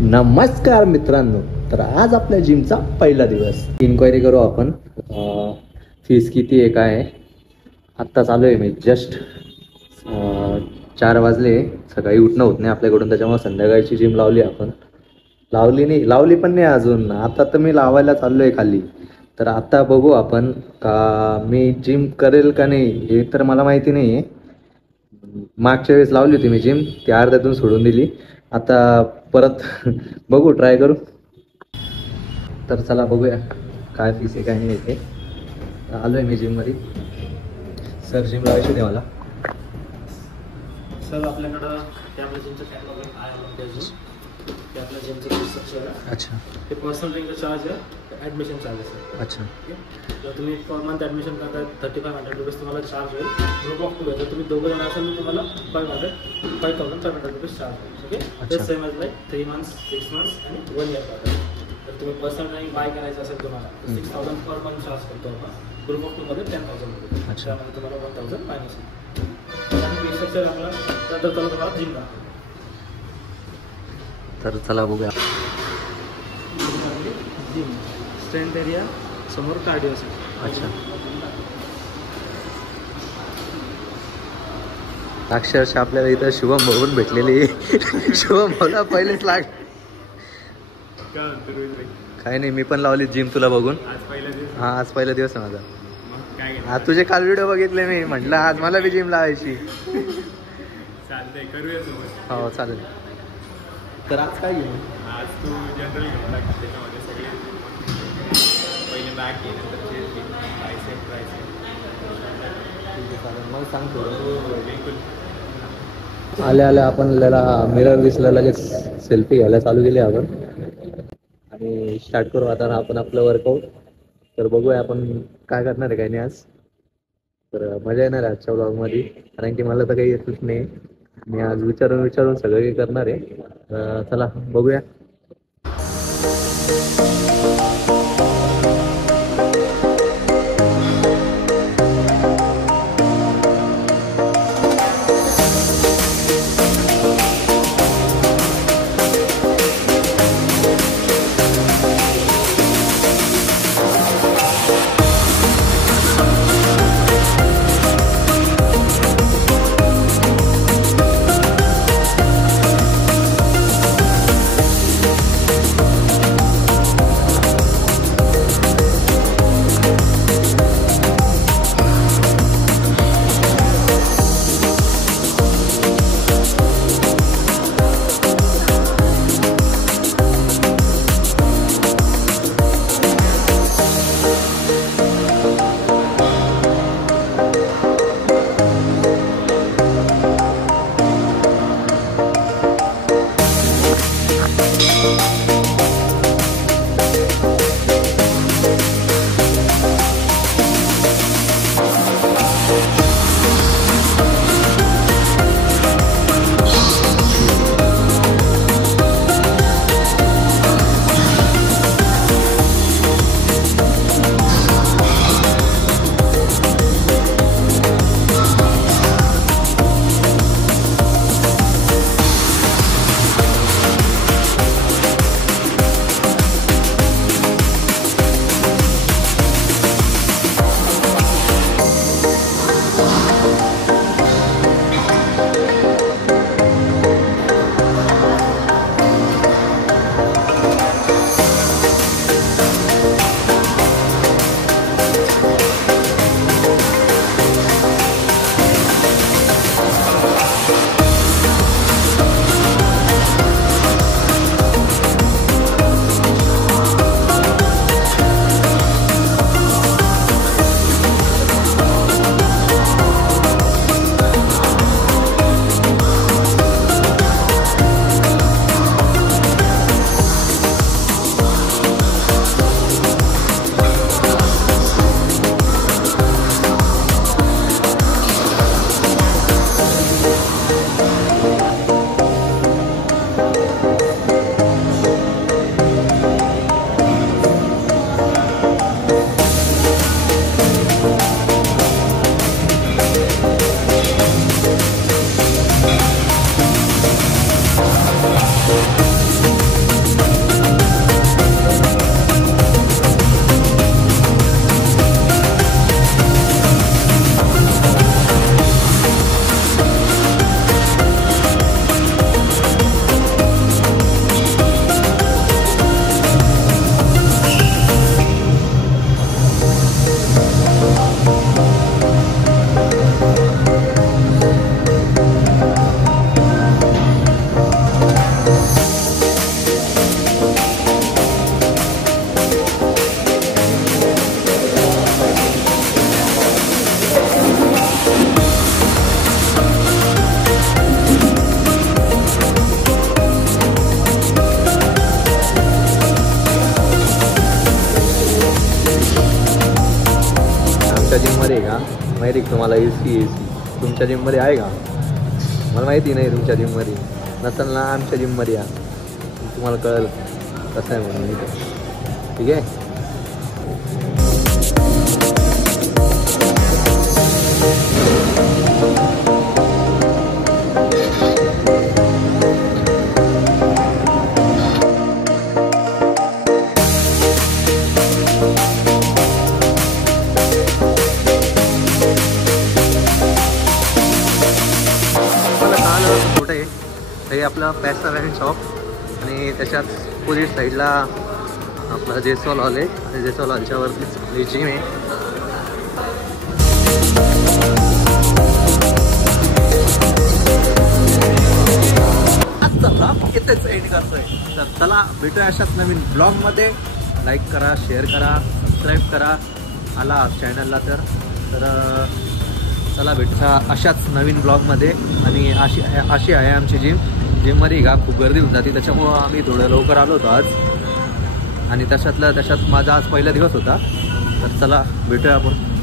नमस्कार मित्रांनो, तर आज आपल्या जिमचा पहिला दिवस. इन्क्वायरी करू आपण. फीस किती आहे काय आहे. आत्ता चालू आहे मी जस्ट 4 वाजले. सकाळी उठणं होत नाही आपल्याकडून, त्याच्यामुळे संध्याकाळची जिम लावली आपण. लावली पण नाही अजून. आता तर मी लावायला चाललो आहे खाली. तर आता बघू आपण का मी जिम करेल का नाही हे तर मला माहिती नाही आहे. मागच्या वेळेस लावली होती मी जिम, ती अर्ध्यातून सोडून दिली. आता परत बघू, ट्राय करू. तर चला बघूया काय फीस आहे काय नाही येते. आलो आहे मी जिममध्ये. सर जिम लावायची होती मला. सर आपल्याकडं ते आपल्या जिमचं कॅटलॉग आहे. ते आपल्या जिमचं फीस स्ट्रक्चर आहे. अच्छा. ते पर्सनल ट्रेनिंगचं चार्ज आहे, ॲडमिशन चार्जेस आहे. अच्छा. जर तुम्ही पर मंथ ॲडमिशन करता 3500 रुपीज तुम्हाला चार्ज होईल. ग्रुप ऑफ 2 आहे. जर तुम्ही दोघं जण असाल तर तुम्हाला 5500 रुपीज चार्ज होईल. ओके. ते same as like 3 months, 6 months आणि 1 इयर पाहिजे. जर तुम्ही पर्सनल ट्रेनिंग बाय करायचं असेल तुम्हाला 6000 पर मंथ चार्ज करतो आपण. ग्रुप ऑफ 2 मध्ये 10,000 रुपये. त्यामध्ये तुम्हाला 1000 मायनस होईल. आणि फीस स्ट्रक्चर आपला नंतर तुम्हाला जिम दाखवतो. तर चला बघूया. जिम स्ट्रेंथ एरिया समोर कार्डिओ. अच्छा. अक्षरशः आपल्याला इथं शुभम भाऊन भेटलेली. शुभम भाऊला पहिलेच लाग. काही नाही, मी पण लावली जिम तुला बघून. हा, आज पहिला दिवस आहे माझा. आज तुझे काल व्हिडिओ बघितले मी, म्हटलं आज मला बी जिम लावायची. चालतंय, करूया सोबत. हो चालेल. तर आज काय घेऊ? आज तू जनरल घेऊन टाक. त्याच्यामध्ये सगळे पहिले बॅक घे, नंतर चेस्ट घे, बायसेप, ट्रायसेप. चालेल, मग सांगतो. बिलकुल. आल्या आपल्याला मिरर दिसला, लगेच सेल्फी घ्यायला चालू केली आपण. आणि स्टार्ट करू आता आपण आपलं वर्कआउट. तर बघूया आपण काय करणार आहे काय नाही आज. तर मजा येणार आहे आजच्या ब्लॉगमध्ये, कारण की मला तर काही येतच नाही. मी आज विचारून सगळं काही करणार आहे. चला बघूया. आहे का माहिती आहे तुम्हाला? AC तुमच्या जिममध्ये आहे का? मला माहिती नाही तुमच्या जिममध्ये नसेल ना, आमच्या जिममध्ये या, तुम्हाला कळेल कसं आहे म्हणून इथं. ठीक आहे. कुठे हे आपलं पॅस्टर अँड शॉप आणि त्याच्यात पोलीस साईडला आपला जेसवाल हॉल आहे आणि जेसवाल हॉलच्या वरतीच जिम आहे. इथेच एंड करतोय. तर चला भेटूया अशाच नवीन ब्लॉगमध्ये. लाईक करा, शेअर करा, सबस्क्राईब करा आला चॅनलला तर चला भेटूया अशाच नवीन ब्लॉगमध्ये. आणि अशी आहे आमची जिममध्ये का खूप गर्दी होऊन जाते, त्याच्यामुळं आम्ही थोडं लवकर आलो होतो आज. आणि त्याच्यात माझा आज पहिला दिवस होता. तर चला भेटूया आपण.